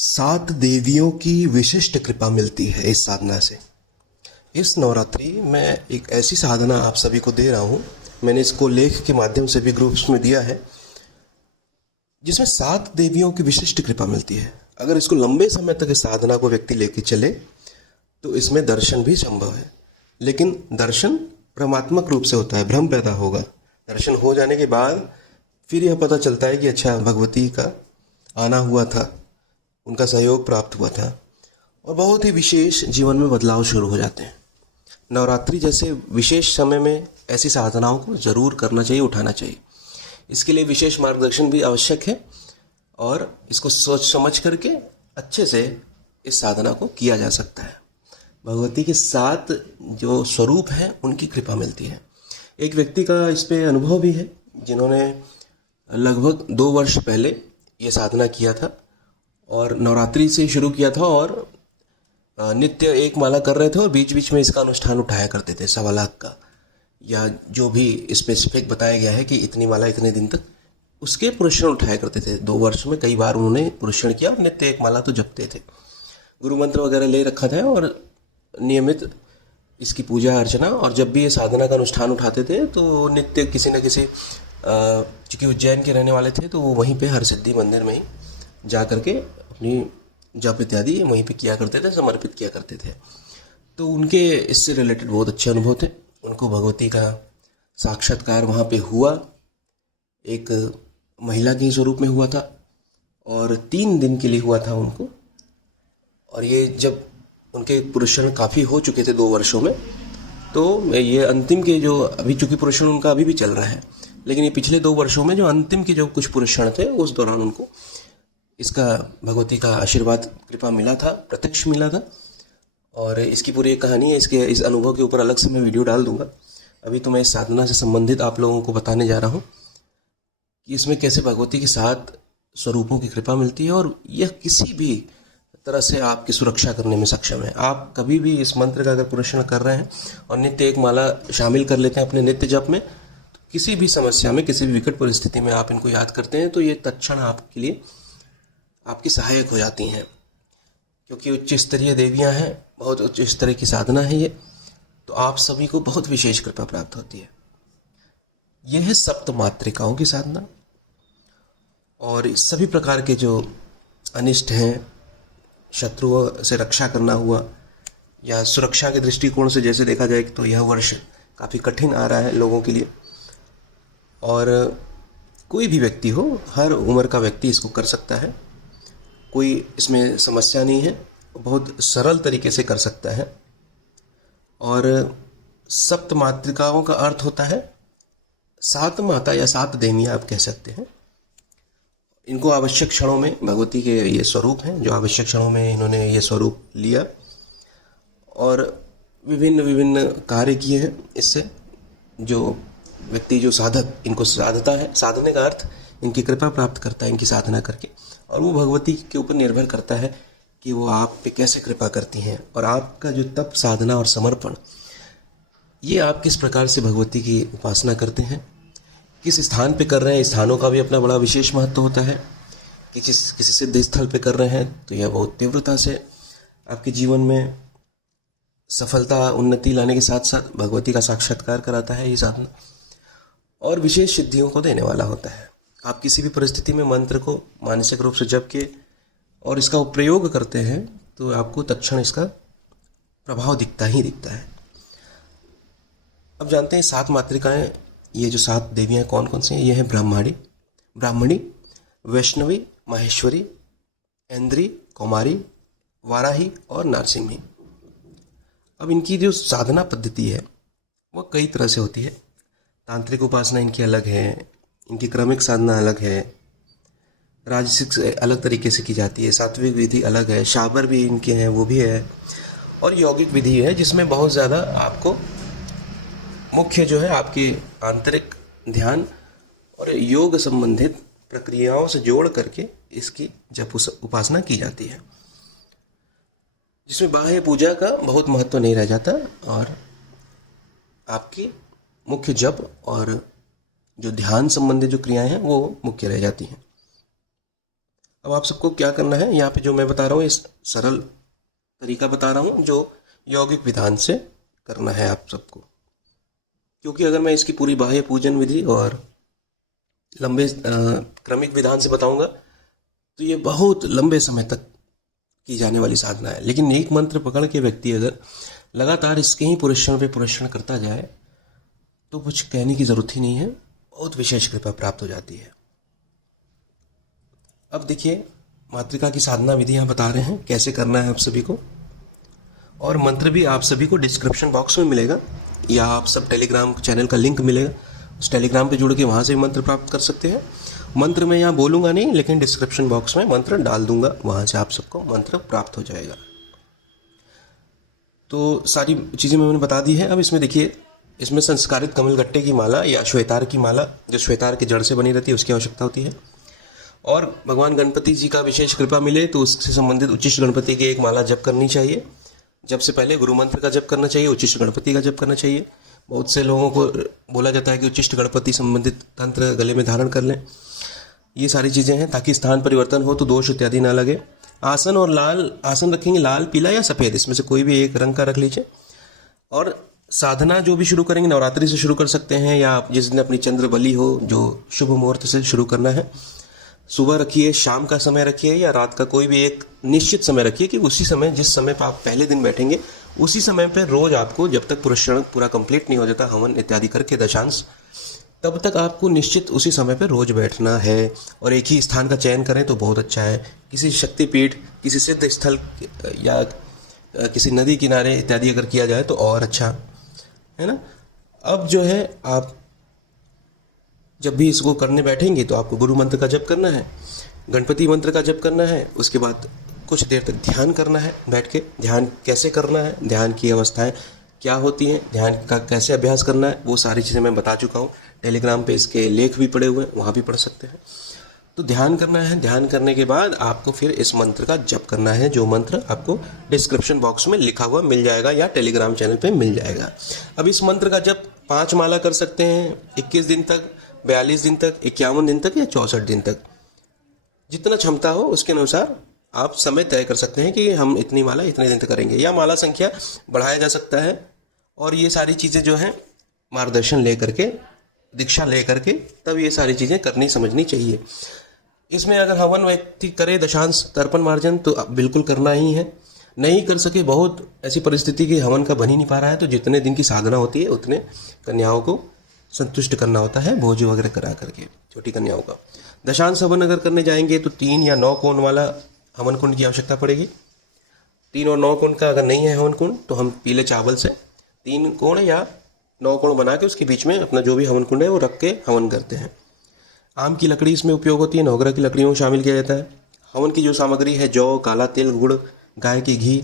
सात देवियों की विशिष्ट कृपा मिलती है इस साधना से। इस नवरात्रि में एक ऐसी साधना आप सभी को दे रहा हूँ, मैंने इसको लेख के माध्यम से भी ग्रुप्स में दिया है, जिसमें सात देवियों की विशिष्ट कृपा मिलती है। अगर इसको लंबे समय तक इस साधना को व्यक्ति लेके चले तो इसमें दर्शन भी संभव है, लेकिन दर्शन भ्रमात्मक रूप से होता है, भ्रम पैदा होगा। दर्शन हो जाने के बाद फिर यह पता चलता है कि अच्छा, भगवती का आना हुआ था, उनका सहयोग प्राप्त हुआ था, और बहुत ही विशेष जीवन में बदलाव शुरू हो जाते हैं। नवरात्रि जैसे विशेष समय में ऐसी साधनाओं को ज़रूर करना चाहिए, उठाना चाहिए। इसके लिए विशेष मार्गदर्शन भी आवश्यक है और इसको सोच समझ करके अच्छे से इस साधना को किया जा सकता है। भगवती के सात जो स्वरूप हैं उनकी कृपा मिलती है। एक व्यक्ति का इस पे अनुभव भी है, जिन्होंने लगभग 2 वर्ष पहले ये साधना किया था और नवरात्रि से शुरू किया था, और नित्य एक माला कर रहे थे और बीच बीच में इसका अनुष्ठान उठाया करते थे, 1.25 लाख का, या जो भी स्पेसिफिक बताया गया है कि इतनी माला इतने दिन तक, उसके पुरस्कार उठाया करते थे। 2 वर्ष में कई बार उन्होंने पुरस्कार किया और नित्य एक माला तो जपते थे। गुरु मंत्र वगैरह ले रखा था और नियमित इसकी पूजा अर्चना, और जब भी ये साधना का अनुष्ठान उठाते थे तो नित्य किसी न किसी, चूँकि उज्जैन के रहने वाले थे तो वो वहीं पे हरसिद्धि मंदिर में ही जा करके अपनी जप इत्यादि वहीं पे किया करते थे, समर्पित किया करते थे। तो उनके इससे रिलेटेड बहुत अच्छे अनुभव थे। उनको भगवती का साक्षात्कार वहाँ पे हुआ, एक महिला के स्वरूप में हुआ था, और 3 दिन के लिए हुआ था उनको। और ये जब उनके पुरुषण काफ़ी हो चुके थे 2 वर्षों में, तो ये अंतिम के जो अभी, चूँकि पुरुषण उनका अभी भी चल रहा है, लेकिन ये पिछले 2 वर्षों में जो अंतिम के जो कुछ पुरुषण थे उस दौरान उनको इसका भगवती का आशीर्वाद कृपा मिला था, प्रत्यक्ष मिला था। और इसकी पूरी एक कहानी है, इस अनुभव के ऊपर अलग से मैं वीडियो डाल दूंगा। अभी तो मैं इस साधना से संबंधित आप लोगों को बताने जा रहा हूँ कि इसमें कैसे भगवती के 7 स्वरूपों की कृपा मिलती है, और यह किसी भी तरह से आपकी सुरक्षा करने में सक्षम है। आप कभी भी इस मंत्र का अगर पुरस्कार कर रहे हैं और नित्य एक माला शामिल कर लेते हैं अपने नित्य जप में, तो किसी भी समस्या में, किसी भी विकट परिस्थिति में आप इनको याद करते हैं तो ये तत्क्षण आपके लिए आपकी सहायक हो जाती हैं, क्योंकि उच्च स्तरीय देवियां हैं, बहुत उच्च स्तरीय की साधना है ये, तो आप सभी को बहुत विशेष कृपा प्राप्त होती है। यह है सप्त मातृकाओं की साधना, और इस सभी प्रकार के जो अनिष्ट हैं, शत्रुओं से रक्षा करना हुआ, या सुरक्षा के दृष्टिकोण से जैसे देखा जाए तो यह वर्ष काफ़ी कठिन आ रहा है लोगों के लिए, और कोई भी व्यक्ति हो, हर उम्र का व्यक्ति इसको कर सकता है, कोई इसमें समस्या नहीं है, बहुत सरल तरीके से कर सकता है। और सप्त मातृकाओं का अर्थ होता है 7 माता या 7 देवियाँ आप कह सकते हैं। इनको आवश्यक क्षणों में, भगवती के ये स्वरूप हैं जो आवश्यक क्षणों में इन्होंने ये स्वरूप लिया और विभिन्न विभिन्न कार्य किए हैं। इससे जो व्यक्ति, जो साधक इनको साधता है, साधने का अर्थ इनकी कृपा प्राप्त करता है इनकी साधना करके, और वो भगवती के ऊपर निर्भर करता है कि वो आप पे कैसे कृपा करती हैं, और आपका जो तप, साधना और समर्पण, ये आप किस प्रकार से भगवती की उपासना करते हैं, किस स्थान पे कर रहे हैं। स्थानों का भी अपना बड़ा विशेष महत्व होता है कि किसी सिद्ध स्थल पे कर रहे हैं तो यह बहुत तीव्रता से आपके जीवन में सफलता, उन्नति लाने के साथ साथ भगवती का साक्षात्कार कराता है ये साधना, और विशेष सिद्धियों को देने वाला होता है। आप किसी भी परिस्थिति में मंत्र को मानसिक रूप से जप के और इसका प्रयोग करते हैं तो आपको तत्क्षण इसका प्रभाव दिखता ही दिखता है। अब जानते हैं 7 मातृकाएं, ये जो 7 देवियां कौन कौन सी हैं। ये है ब्राह्मणी, वैष्णवी, माहेश्वरी, ऐन्द्री, कौमारी, वाराही और नारसिम्ही। अब इनकी जो साधना पद्धति है वो कई तरह से होती है। तांत्रिक उपासना इनकी अलग है, इनकी क्रमिक साधना अलग है, राजसिक अलग तरीके से की जाती है, सात्विक विधि अलग है, शाबर भी इनके हैं वो भी है, और यौगिक विधि है जिसमें बहुत ज़्यादा आपको मुख्य जो है आपकी आंतरिक ध्यान और योग संबंधित प्रक्रियाओं से जोड़ करके इसकी जप उपासना की जाती है, जिसमें बाह्य पूजा का बहुत महत्व नहीं रह जाता और आपकी मुख्य जप और जो ध्यान संबंधी जो क्रियाएं हैं वो मुख्य रह जाती हैं। अब आप सबको क्या करना है, यहाँ पे जो मैं बता रहा हूँ इस सरल तरीका बता रहा हूँ जो यौगिक विधान से करना है आप सबको, क्योंकि अगर मैं इसकी पूरी बाह्य पूजन विधि और लंबे क्रमिक विधान से बताऊंगा तो ये बहुत लंबे समय तक की जाने वाली साधना है। लेकिन एक मंत्र पकड़ के व्यक्ति अगर लगातार इसके ही पुरस्रण पे पुरस्रण करता जाए तो कुछ कहने की जरूरत ही नहीं है, बहुत विशेष कृपा प्राप्त हो जाती है। अब देखिए मातृका की साधना विधि यहाँ बता रहे हैं कैसे करना है आप सभी को, और मंत्र भी आप सभी को डिस्क्रिप्शन बॉक्स में मिलेगा या आप सब टेलीग्राम चैनल का लिंक मिलेगा, उस टेलीग्राम पे जुड़ के वहाँ से भी मंत्र प्राप्त कर सकते हैं। मंत्र मैं यहाँ बोलूँगा नहीं, लेकिन डिस्क्रिप्शन बॉक्स में मंत्र डाल दूंगा, वहाँ से आप सबको मंत्र प्राप्त हो जाएगा। तो सारी चीज़ें मैंने बता दी है। अब इसमें देखिए, इसमें संस्कारित कमलगट्टे की माला या श्वेतार की माला, जो श्वेतार की जड़ से बनी रहती है, उसकी आवश्यकता होती है। और भगवान गणपति जी का विशेष कृपा मिले तो उससे संबंधित उच्चिष्ट गणपति की एक माला जप करनी चाहिए। जब से पहले गुरु मंत्र का जप करना चाहिए, उच्चिष्ट गणपति का जप करना चाहिए। बहुत से लोगों को बोला जाता है कि उच्चिष्ट गणपति संबंधित तंत्र गले में धारण कर लें। ये सारी चीज़ें हैं ताकि स्थान परिवर्तन हो तो दोष इत्यादि ना लगे। आसन और लाल आसन रखेंगे, लाल, पीला या सफ़ेद, इसमें से कोई भी एक रंग का रख लीजिए। और साधना जो भी शुरू करेंगे नवरात्रि से शुरू कर सकते हैं, या आप जिस दिन अपनी चंद्र बलि हो, जो शुभ मुहूर्त से शुरू करना है, सुबह रखिए, शाम का समय रखिए या रात का कोई भी एक निश्चित समय रखिए कि उसी समय, जिस समय पर आप पहले दिन बैठेंगे उसी समय पर रोज आपको, जब तक पुरस्रण पूरा कंप्लीट नहीं हो जाता हवन इत्यादि करके दशांश, तब तक आपको निश्चित उसी समय पर रोज बैठना है। और एक ही स्थान का चयन करें तो बहुत अच्छा है, किसी शक्तिपीठ, किसी सिद्ध स्थल या किसी नदी किनारे इत्यादि अगर किया जाए तो और अच्छा है ना। अब जो है, आप जब भी इसको करने बैठेंगे तो आपको गुरु मंत्र का जप करना है, गणपति मंत्र का जप करना है, उसके बाद कुछ देर तक ध्यान करना है बैठ के। ध्यान कैसे करना है, ध्यान की अवस्थाएं क्या होती हैं, ध्यान का कैसे अभ्यास करना है, वो सारी चीज़ें मैं बता चुका हूँ। टेलीग्राम पे इसके लेख भी पड़े हुए हैं, वहाँ भी पढ़ सकते हैं। तो ध्यान करना है, ध्यान करने के बाद आपको फिर इस मंत्र का जप करना है, जो मंत्र आपको डिस्क्रिप्शन बॉक्स में लिखा हुआ मिल जाएगा या टेलीग्राम चैनल पे मिल जाएगा। अब इस मंत्र का जप 5 माला कर सकते हैं, 21 दिन तक, 42 दिन तक, 51 दिन तक या 64 दिन तक, जितना क्षमता हो उसके अनुसार आप समय तय कर सकते हैं कि हम इतनी माला इतने दिन तक करेंगे, या माला संख्या बढ़ाया जा सकता है। और ये सारी चीज़ें जो हैं मार्गदर्शन ले करके, दीक्षा ले करके तब ये सारी चीज़ें करनी समझनी चाहिए। इसमें अगर हवन व्यक्ति करे दशांश तर्पण मार्जन तो बिल्कुल करना ही है। नहीं कर सके, बहुत ऐसी परिस्थिति की हवन का बन ही नहीं पा रहा है, तो जितने दिन की साधना होती है उतने कन्याओं को संतुष्ट करना होता है, भोज वगैरह करा करके छोटी कन्याओं का। दशांश हवन अगर करने जाएंगे तो 3 या 9 कोण वाला हवन कुंड की आवश्यकता पड़ेगी। 3 और 9 कोण का अगर नहीं है हवन कुंड तो हम पीले चावल से 3 कोण या 9 कोण बना के उसके बीच में अपना जो भी हवन कुंड है वो रख के हवन करते हैं। आम की लकड़ी इसमें उपयोग होती है, नवग्रह की लकड़ियों को शामिल किया जाता है। हवन की जो सामग्री है, जौ, काला तिल, गुड़, गाय की घी,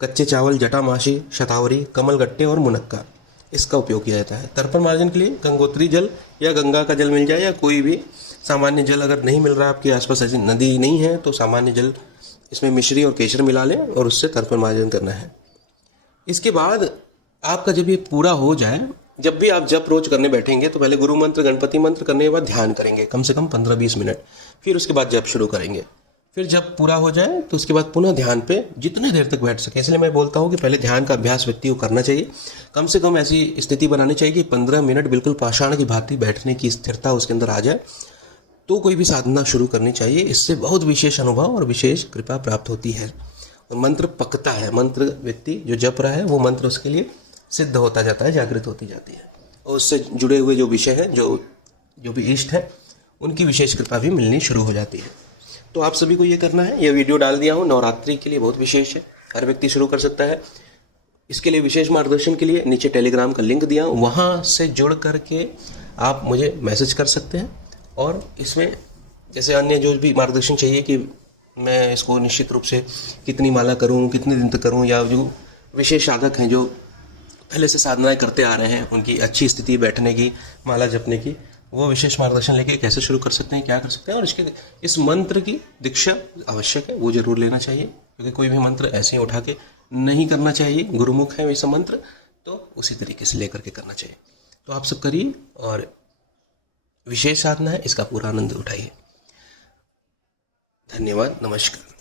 कच्चे चावल, जटामासी, शतावरी, कमलगट्टे और मुनक्का, इसका उपयोग किया जाता है। तर्पण मार्जन के लिए गंगोत्री जल या गंगा का जल मिल जाए, या कोई भी सामान्य जल अगर नहीं मिल रहा, आपके आसपास ऐसी नदी नहीं है तो सामान्य जल, इसमें मिश्री और केसर मिला लें और उससे तर्पण मार्जन करना है। इसके बाद आपका जब ये पूरा हो जाए, जब भी आप जप रोज करने बैठेंगे तो पहले गुरु मंत्र, गणपति मंत्र करने के बाद ध्यान करेंगे कम से कम 15-20 मिनट, फिर उसके बाद जप शुरू करेंगे। फिर जब पूरा हो जाए तो उसके बाद पुनः ध्यान पे जितने देर तक बैठ सके। इसलिए मैं बोलता हूँ कि पहले ध्यान का अभ्यास व्यक्ति को करना चाहिए, कम से कम ऐसी स्थिति बनानी चाहिए कि 15 मिनट बिल्कुल पाषाण की भांति बैठने की स्थिरता उसके अंदर आ जाए, तो कोई भी साधना शुरू करनी चाहिए। इससे बहुत विशेष अनुभव और विशेष कृपा प्राप्त होती है और मंत्र पकता है। मंत्र व्यक्ति जो जप रहा है वो मंत्र उसके लिए सिद्ध होता जाता है, जागृत होती जाती है, और उससे जुड़े हुए जो विषय हैं, जो भी इष्ट है, उनकी विशेष कृपा भी मिलनी शुरू हो जाती है। तो आप सभी को ये करना है। ये वीडियो डाल दिया हूँ, नवरात्रि के लिए बहुत विशेष है, हर व्यक्ति शुरू कर सकता है। इसके लिए विशेष मार्गदर्शन के लिए नीचे टेलीग्राम का लिंक दिया हूँ, वहाँ से जुड़ करके आप मुझे मैसेज कर सकते हैं। और इसमें जैसे अन्य जो भी मार्गदर्शन चाहिए कि मैं इसको निश्चित रूप से कितनी माला करूँ, कितने दिन तक करूँ, या जो विशेष साधक हैं जो पहले से साधनाएं करते आ रहे हैं, उनकी अच्छी स्थिति बैठने की, माला जपने की, वो विशेष मार्गदर्शन लेके कैसे शुरू कर सकते हैं, क्या कर सकते हैं। और इस मंत्र की दीक्षा आवश्यक है, वो जरूर लेना चाहिए, क्योंकि कोई भी मंत्र ऐसे ही उठा के नहीं करना चाहिए। गुरुमुख है वैसा मंत्र, तो उसी तरीके से लेकर के करना चाहिए। तो आप सब करिए और विशेष साधना है, इसका पूरा आनंद उठाइए। धन्यवाद, नमस्कार।